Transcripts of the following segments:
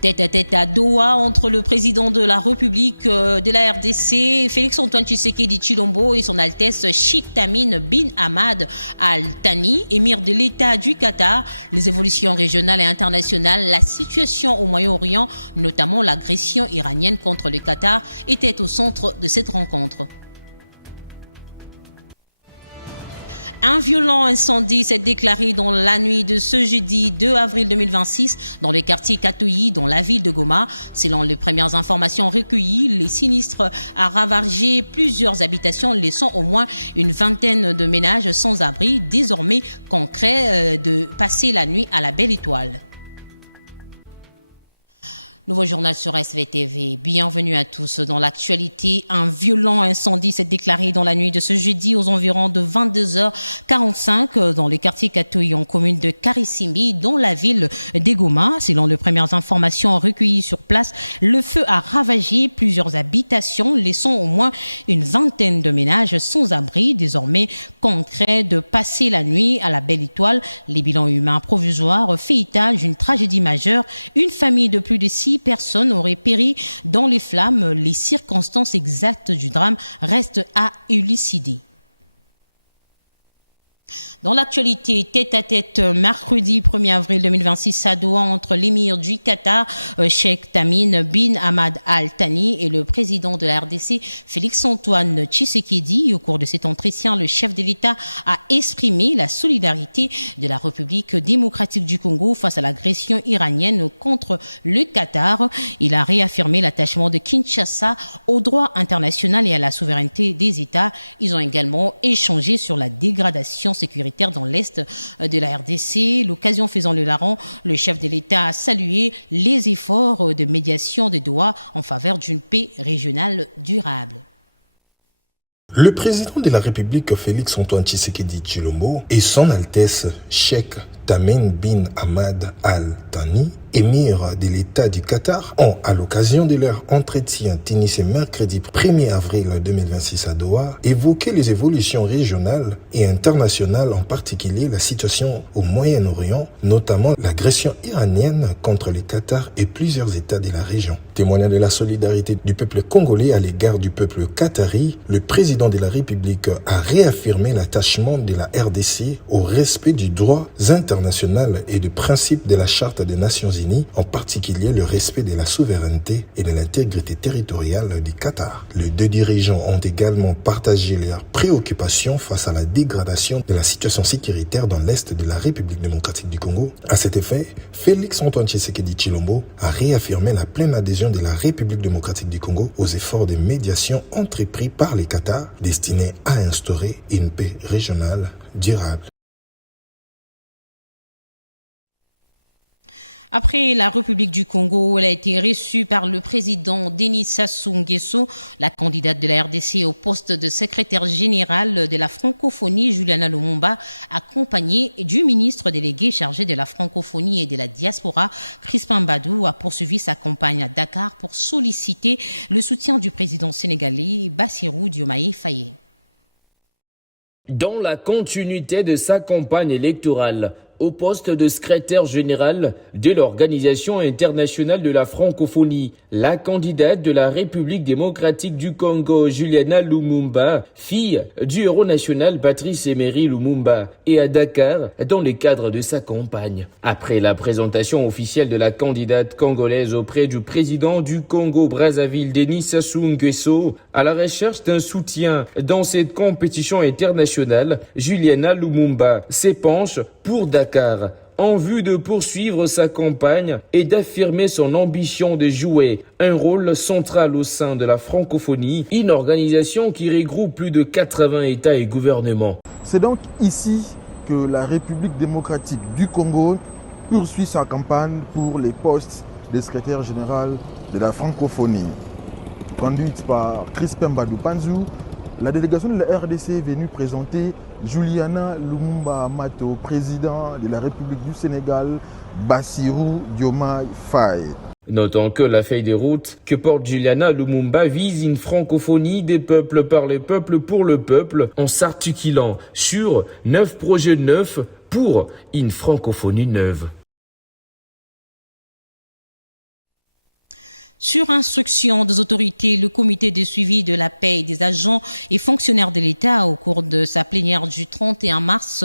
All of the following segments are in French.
Tête-à-tête à Doha entre le président de la République de la RDC, Félix-Antoine Tshisekedi Tshilombo, et son Altesse Sheikh Tamim bin Hamad Al Thani, émir de l'État du Qatar. Les évolutions régionales et internationales, la situation au Moyen-Orient, notamment l'agression iranienne contre le Qatar, étaient au centre de cette rencontre. Un violent incendie s'est déclaré dans la nuit de ce jeudi 2 avril 2026 dans le quartier Katoyi, dans la ville de Goma. Selon les premières informations recueillies, les sinistres a ravagé plusieurs habitations, laissant au moins une vingtaine de ménages sans abri, désormais concret de passer la nuit à la Belle Étoile. Nouveau journal sur SVTV. Bienvenue à tous. Dans l'actualité, un violent incendie s'est déclaré dans la nuit de ce jeudi aux environs de 22h45 dans le quartier Katoyi, en commune de Karissimbi, dans la ville de Goma. Selon les premières informations recueillies sur place, le feu a ravagé plusieurs habitations, laissant au moins une vingtaine de ménages sans abri, désormais concret de passer la nuit à la Belle Étoile. Les bilans humains provisoires fait état d'une tragédie majeure. Une famille de plus de 6 personnes auraient péri dans les flammes. Les circonstances exactes du drame restent à élucider. Dans l'actualité, tête-à-tête, mercredi 1er avril 2026 à Doha entre l'émir du Qatar, Sheikh Tamim bin Hamad Al Thani, et le président de la RDC, Félix-Antoine Tshisekedi. Au cours de cet entretien, le chef de l'État a exprimé la solidarité de la République démocratique du Congo face à l'agression iranienne contre le Qatar. Il a réaffirmé l'attachement de Kinshasa au droit international et à la souveraineté des États. Ils ont également échangé sur la dégradation sécuritaire dans l'Est de la RDC. L'occasion faisant le larron, le chef de l'État a salué les efforts de médiation de Doha en faveur d'une paix régionale durable. Le président de la République, Félix-Antoine Tshisekedi Tshilombo, et son Altesse Sheikh Tamim bin Hamad Al Thani, émir de l'État du Qatar, ont, à l'occasion de leur entretien tenu ce mercredi 1er avril 2026 à Doha, évoqué les évolutions régionales et internationales, en particulier la situation au Moyen-Orient, notamment l'agression iranienne contre le Qatar et plusieurs États de la région. Témoignant de la solidarité du peuple congolais à l'égard du peuple qatari, le président de la République a réaffirmé l'attachement de la RDC au respect du droit international et du principe de la Charte des Nations Unies, en particulier le respect de la souveraineté et de l'intégrité territoriale du Qatar. Les deux dirigeants ont également partagé leurs préoccupations face à la dégradation de la situation sécuritaire dans l'Est de la République démocratique du Congo. À cet effet, Félix-Antoine Tshisekedi Tshilombo a réaffirmé la pleine adhésion de la République démocratique du Congo aux efforts de médiation entrepris par le Qatar destinés à instaurer une paix régionale durable. Après la République du Congo, elle a été reçue par le président Denis Sassou Nguesso, la candidate de la RDC au poste de secrétaire général de la francophonie, Juliana Lumumba, accompagnée du ministre délégué chargé de la francophonie et de la diaspora, Crispin Badou, a poursuivi sa campagne à Dakar pour solliciter le soutien du président sénégalais Bassirou Diomaye Faye. Dans la continuité de sa campagne électorale, au poste de secrétaire général de l'Organisation internationale de la francophonie, la candidate de la République démocratique du Congo, Juliana Lumumba, fille du héros national Patrice Emery Lumumba, est à Dakar dans le cadre de sa campagne. Après la présentation officielle de la candidate congolaise auprès du président du Congo-Brazzaville, Denis Sassou Nguesso, à la recherche d'un soutien dans cette compétition internationale, Juliana Lumumba s'épanche pour Dakar en vue de poursuivre sa campagne et d'affirmer son ambition de jouer un rôle central au sein de la francophonie, une organisation qui regroupe plus de 80 États et gouvernements. C'est donc ici que la République démocratique du Congo poursuit sa campagne pour les postes de secrétaire général de la francophonie. Conduite par Crispin Badou Panzou, la délégation de la RDC est venue présenter Juliana Lumumba Amato, président de la République du Sénégal, Bassirou Diomaye Faye. Notons que la feuille de route que porte Juliana Lumumba vise une francophonie des peuples par les peuples pour le peuple, en s'articulant sur 9 projets neufs pour une francophonie neuve. Sur instruction des autorités, le comité de suivi de la paie des agents et fonctionnaires de l'État, au cours de sa plénière du 31 mars,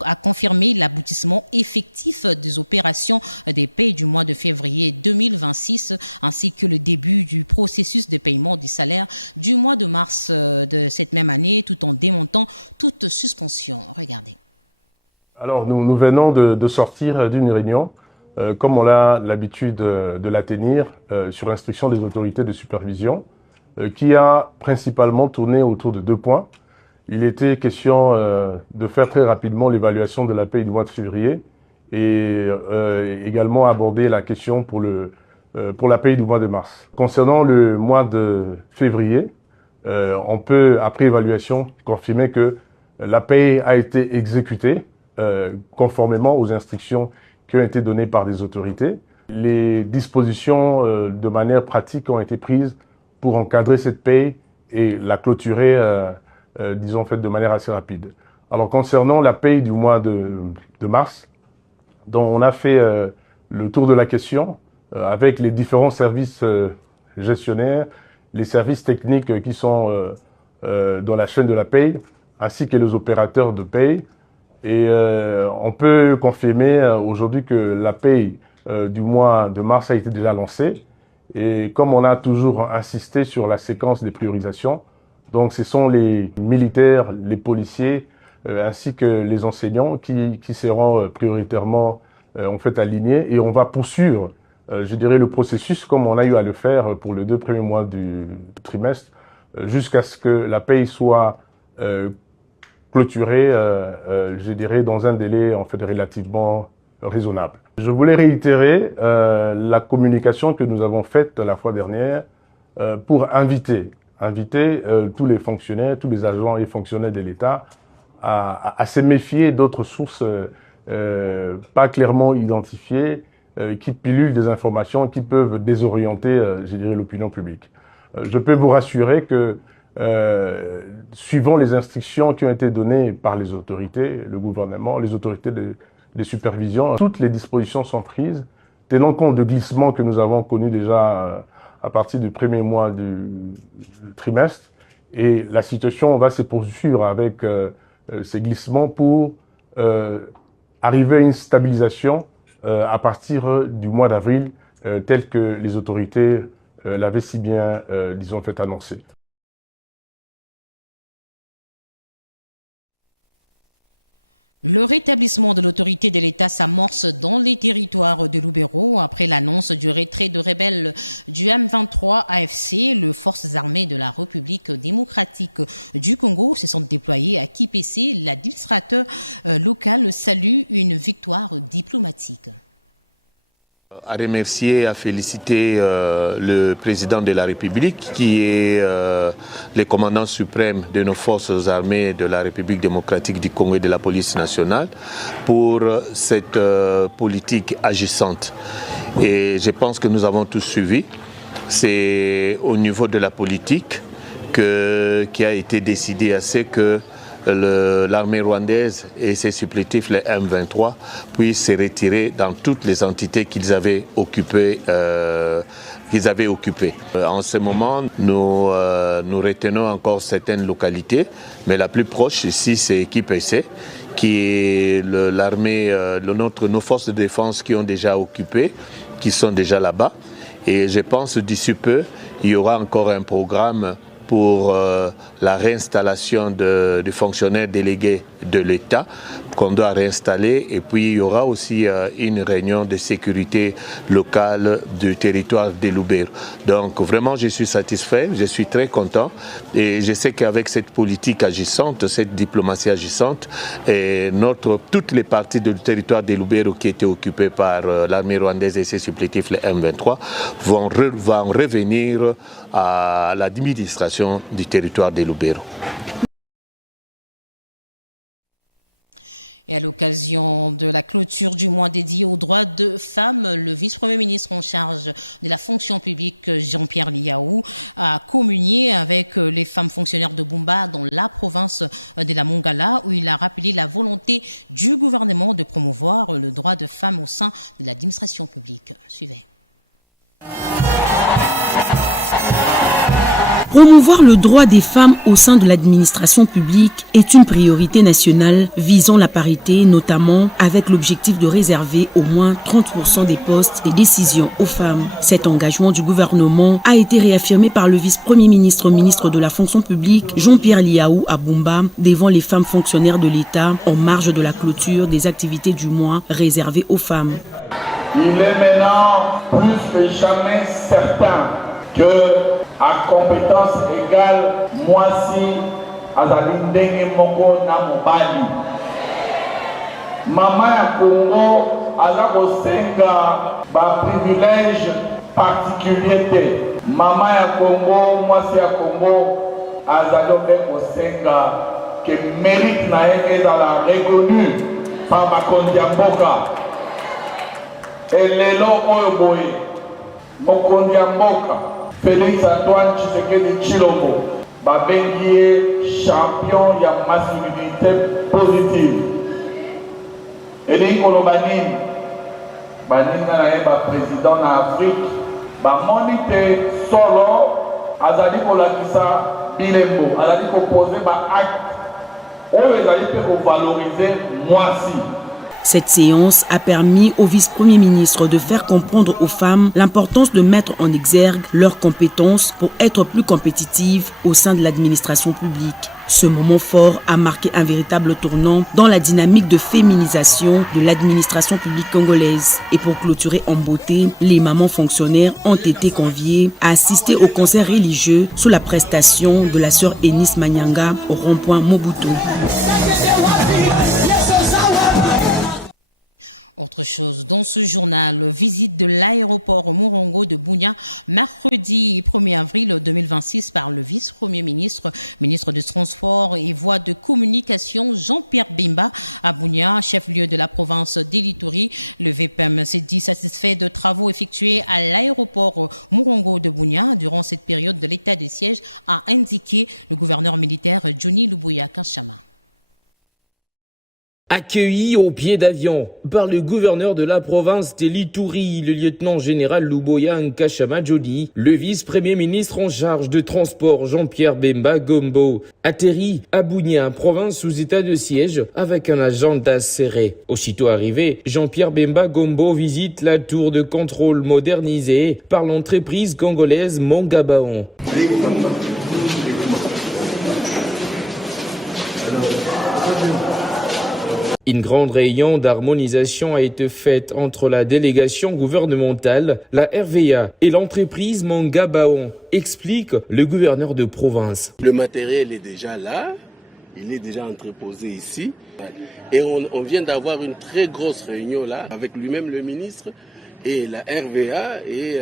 a confirmé l'aboutissement effectif des opérations des paies du mois de février 2026, ainsi que le début du processus de paiement du salaire du mois de mars de cette même année, tout en démontant toute suspension. Regardez. Alors, nous venons de sortir d'une réunion, comme on a l'habitude de la tenir, sur instruction des autorités de supervision, qui a principalement tourné autour de 2 points. Il était question de faire très rapidement l'évaluation de la paie du mois de février et également aborder la question pour la paie du mois de mars. Concernant le mois de février, on peut, après évaluation, confirmer que la paie a été exécutée conformément aux instructions qui ont été données par des autorités. Les dispositions de manière pratique ont été prises pour encadrer cette paie et la clôturer, disons, de manière assez rapide. Alors, concernant la paie du mois de mars, dont on a fait le tour de la question avec les différents services gestionnaires, les services techniques qui sont dans la chaîne de la paie, ainsi que les opérateurs de paie. Et on peut confirmer aujourd'hui que la paie du mois de mars a été déjà lancée. Et comme on a toujours insisté sur la séquence des priorisations, donc ce sont les militaires, les policiers, ainsi que les enseignants qui seront prioritairement alignés. Et on va poursuivre, je dirais, le processus comme on a eu à le faire pour les 2 premiers mois du trimestre, jusqu'à ce que la paie soit clôturée, je dirais, dans un délai relativement raisonnable. Je voulais réitérer la communication que nous avons faite la fois dernière pour inviter tous les fonctionnaires, tous les agents et fonctionnaires de l'État à se méfier d'autres sources pas clairement identifiées qui pilulent des informations qui peuvent désorienter, je dirais, l'opinion publique. Je peux vous rassurer que suivant les instructions qui ont été données par les autorités, le gouvernement, les autorités de supervision, toutes les dispositions sont prises, tenant compte de glissements que nous avons connus déjà à partir du premier mois du trimestre. Et la situation va se poursuivre avec ces glissements pour arriver à une stabilisation à partir du mois d'avril, tel que les autorités l'avaient si bien, disons, fait annoncer. Le rétablissement de l'autorité de l'État s'amorce dans les territoires de Lubero après l'annonce du retrait de rebelles du M23 AFC. Les forces armées de la République démocratique du Congo se sont déployées à Kipese. L'administrateur local salue une victoire diplomatique. À remercier, à féliciter le président de la République qui est le commandant suprême de nos forces armées de la République démocratique du Congo et de la police nationale pour cette politique agissante. Et je pense que nous avons tous suivi. C'est au niveau de la politique qui a été décidé à ce que l'armée rwandaise et ses supplétifs, les M23, puissent se retirer dans toutes les entités qu'ils avaient occupées. En ce moment, nous retenons encore certaines localités, mais la plus proche ici, c'est Kipese, qui est l'armée, nos forces de défense qui ont déjà occupé, qui sont déjà là-bas. Et je pense d'ici peu, il y aura encore un programme pour la réinstallation de fonctionnaires délégués de l'État qu'on doit réinstaller. Et puis il y aura aussi une réunion de sécurité locale du territoire de Lubero. Donc vraiment je suis satisfait, je suis très content et je sais qu'avec cette politique agissante, cette diplomatie agissante, et toutes les parties du territoire de Lubero qui étaient occupées par l'armée rwandaise et ses supplétifs, les M23, vont revenir à l'administration du territoire de Lubero. Et à l'occasion de la clôture du mois dédié aux droits de femmes, le vice-premier ministre en charge de la fonction publique, Jean-Pierre Liaou, a communié avec les femmes fonctionnaires de Bumba dans la province de la Mongala, où il a rappelé la volonté du gouvernement de promouvoir le droit de femmes au sein de l'administration publique. Suivez. Promouvoir le droit des femmes au sein de l'administration publique est une priorité nationale visant la parité, notamment avec l'objectif de réserver au moins 30% des postes de décision aux femmes. Cet engagement du gouvernement a été réaffirmé par le vice-premier ministre, ministre de la fonction publique, Jean-Pierre Liaou Aboumba, devant les femmes fonctionnaires de l'État en marge de la clôture des activités du mois réservées aux femmes. Il est maintenant plus que jamais certain que à compétence égale, moi si azali ndenge moko na mobali. Mama ya Congo aza kosenga ba privilège particulier te. Mama ya Congo, moi si ya Congo azali kosenga que mérite na ye ezala reconnu par bakonzi ya mboka. Elelo oyo boye mokonzi ya mboka Félix Antoine Tshisekedi Tshilombo babengi champion ya masculinité positive. Elingi koloba nini baninga na ye président na Afrique bamoni te solo azali kolakisa bilembo azali kopose acte oyo ezali pe kovalorize mwasi. Cette séance a permis au vice-premier ministre de faire comprendre aux femmes l'importance de mettre en exergue leurs compétences pour être plus compétitives au sein de l'administration publique. Ce moment fort a marqué un véritable tournant dans la dynamique de féminisation de l'administration publique congolaise. Et pour clôturer en beauté, les mamans fonctionnaires ont été conviées à assister au concert religieux sous la prestation de la sœur Eunice Manyanga au rond-point Mobutu. Autre chose, dans ce journal, visite de l'aéroport Morongo de Bunia, mercredi 1er avril 2026 par le vice-premier ministre, ministre des Transports et Voies de Communication, Jean-Pierre Bemba à Bunia, chef-lieu de la province d'Elituri. Le VPM s'est dit satisfait de travaux effectués à l'aéroport Morongo de Bunia durant cette période de l'état de siège, a indiqué le gouverneur militaire Johnny Lubuya Kanchama. Accueilli au pied d'avion par le gouverneur de la province d'Elituri, le lieutenant-général Lubuya Nkashama Johnny, le vice-premier ministre en charge de transport Jean-Pierre Bemba Gombo atterrit à Bunia, province sous état de siège, avec un agenda serré. Aussitôt arrivé, Jean-Pierre Bemba Gombo visite la tour de contrôle modernisée par l'entreprise congolaise Mongabaon. Une grande réunion d'harmonisation a été faite entre la délégation gouvernementale, la RVA et l'entreprise Mongabaon, explique le gouverneur de province. Le matériel est déjà là, il est déjà entreposé ici et on vient d'avoir une très grosse réunion là avec lui-même le ministre et la RVA et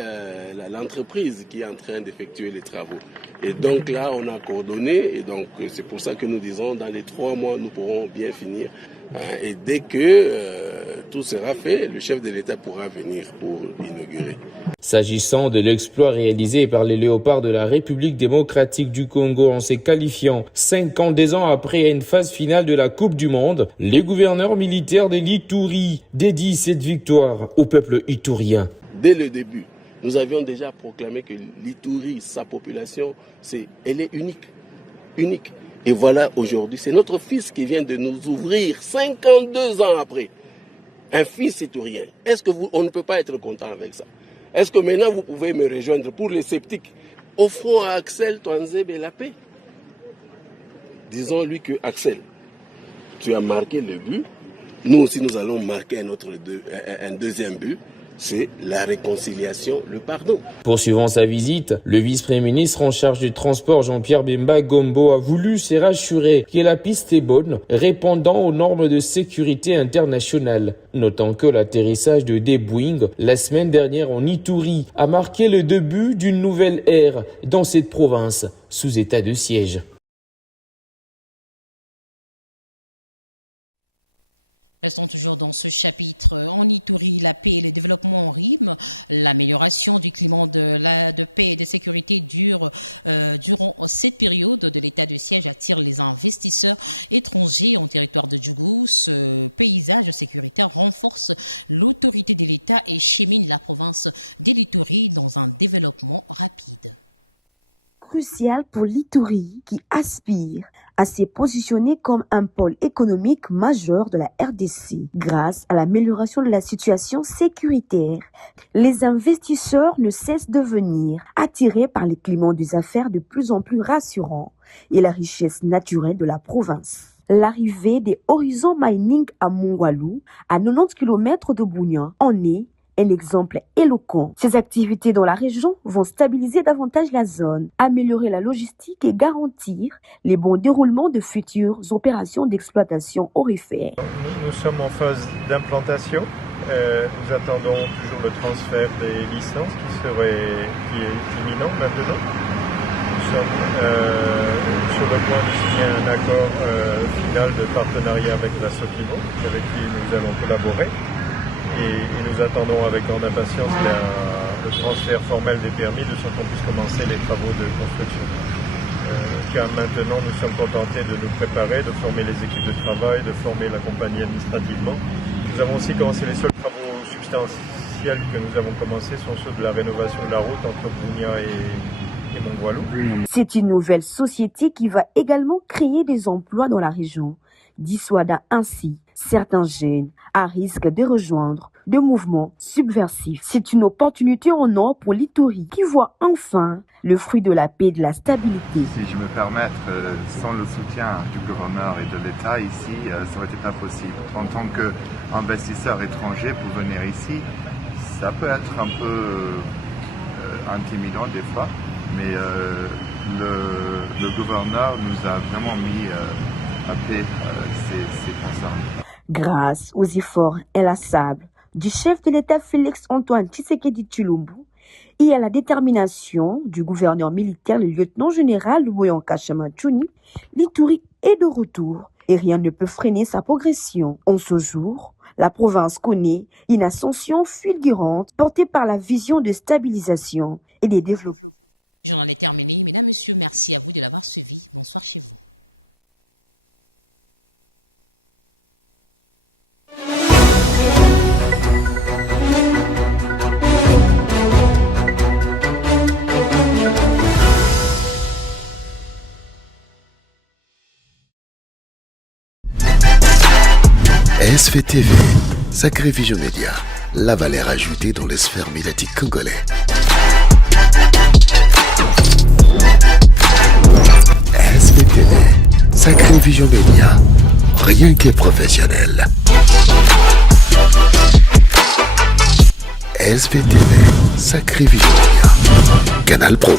l'entreprise qui est en train d'effectuer les travaux. Et donc là, on a coordonné et donc c'est pour ça que nous disons dans les 3 mois, nous pourrons bien finir. Et dès que tout sera fait, le chef de l'État pourra venir pour inaugurer. S'agissant de l'exploit réalisé par les Léopards de la République démocratique du Congo en se qualifiant 52 ans après une phase finale de la Coupe du Monde, les gouverneurs militaires de l'Ituri dédient cette victoire au peuple iturien. Dès le début, nous avions déjà proclamé que l'Ituri, sa population, elle est unique. Et voilà, aujourd'hui, c'est notre fils qui vient de nous ouvrir 52 ans après. Un fils iturien. Est-ce qu'on ne peut pas être content avec ça? Est-ce que maintenant vous pouvez me rejoindre pour les sceptiques? Offrons à Axel Twanzebe la paix. Disons-lui que Axel, tu as marqué le but. Nous aussi, nous allons marquer un deuxième but. C'est la réconciliation, le pardon. Poursuivant sa visite, le vice-premier ministre en charge du transport Jean-Pierre Bemba Gombo a voulu se rassurer que la piste est bonne, répondant aux normes de sécurité internationale. Notant que l'atterrissage de des Boeing la semaine dernière en Ituri a marqué le début d'une nouvelle ère dans cette province sous état de siège. Restons toujours dans ce chapitre. En Ituri, la paix et le développement en rime. L'amélioration du climat de paix et de sécurité durant cette période de l'état de siège attire les investisseurs étrangers en territoire de Djougou. Ce paysage sécuritaire renforce l'autorité de l'État et chemine la province d'Elituri dans un développement rapide. crucial pour l'Ituri qui aspire à se positionner comme un pôle économique majeur de la RDC. Grâce à l'amélioration de la situation sécuritaire, les investisseurs ne cessent de venir, attirés par les climats des affaires de plus en plus rassurants et la richesse naturelle de la province. L'arrivée des Horizon Mining à Mongwalu, à 90 km de Bunia, en est un exemple éloquent. Ces activités dans la région vont stabiliser davantage la zone, améliorer la logistique et garantir les bons déroulements de futures opérations d'exploitation aurifère. Nous sommes en phase d'implantation. Nous attendons toujours le transfert des licences qui est imminent maintenant. Nous sommes sur le point de signer un accord final de partenariat avec la Sokimo, avec qui nous allons collaborer. Et nous attendons avec grande impatience le transfert formel des permis de sorte qu'on puisse commencer les travaux de construction. Car maintenant, nous sommes contentés de nous préparer, de former les équipes de travail, de former la compagnie administrativement. Nous avons aussi commencé les seuls travaux substantiels que nous avons commencés sont ceux de la rénovation de la route entre Bunia et Mongwalu. C'est une nouvelle société qui va également créer des emplois dans la région, dissuadant ainsi certains jeunes à risque de rejoindre des mouvements subversifs. C'est une opportunité en or pour l'Ituri qui voit enfin le fruit de la paix et de la stabilité. Si je me permets, sans le soutien du gouverneur et de l'État ici, ça aurait été impossible. En tant qu'investisseur étranger pour venir ici, ça peut être un peu intimidant des fois, mais le gouverneur nous a vraiment mis à paix ces concerns. Grâce aux efforts inlassables du chef de l'État Félix-Antoine Tshisekedi Tshilombo et à la détermination du gouverneur militaire, le lieutenant-général Luboyanka Chamachuni, l'Ituri est de retour et rien ne peut freiner sa progression. En ce jour, la province connaît une ascension fulgurante portée par la vision de stabilisation et des développements. Le journal est terminé. Mesdames, Messieurs, merci à vous de l'avoir suivi. Bonsoir chez vous. SVTV, Sacré Vision Média, la valeur ajoutée dans les sphères médiatiques congolais. SVTV, Sacré Vision Média, rien que professionnel. SVTV, Sacré Vision Média, Canal Pro.